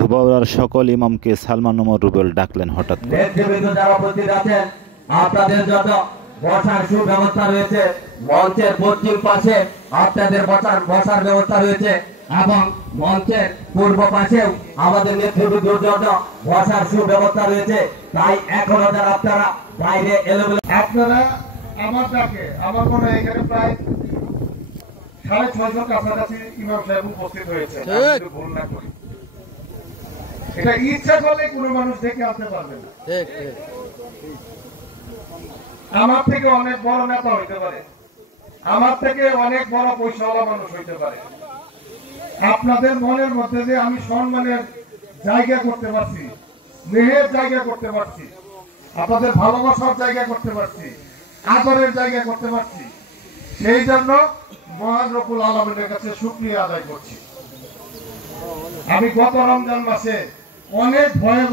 ধোবাউড়ার সকল ইমামকে সালমান ওমর রুবেল ডাকলেন হঠাৎ করে। যারা উপস্থিত আছেন, আপনাদের জন্য বসার সুব্যবস্থা রয়েছে। মঞ্চের পশ্চিম পাশে আপনাদের বসার ব্যবস্থা রয়েছে এবং মঞ্চের পূর্ব পাশেও আমাদের নেতৃবৃন্দের জন্য বসার সুব্যবস্থা রয়েছে। তাই এখনো যারা আপনারা বাইরে এলোমেলো, আপনারা আমার ডাকে আমার মনে হয় এখানে প্রায় 650 কাছাকাছি ইমাম সাহেব উপস্থিত হয়েছে। ভুল না করি, এটা ইচ্ছা করলে কোনো মানুষ দেখে আনতে পারবে না। আমার থেকে অনেক বড় নেতা হইতে পারে, আমার থেকে অনেক বড় পয়সাওয়ালা মানুষ হইতে পারে। আপনাদের মনের মধ্যে যে আমি সম্মানের জায়গা করতে পারছি, স্নেহের জায়গা করতে পারছি, আপনাদের ভালোবাসার জায়গা করতে পারছি, আদরের জায়গা করতে পারছি, সেই জন্য মহান রব্বুল আলামিনের কাছে শুকরিয়া আদায় করছি। আমি গত রমজান মাসে অনেক ভয়ে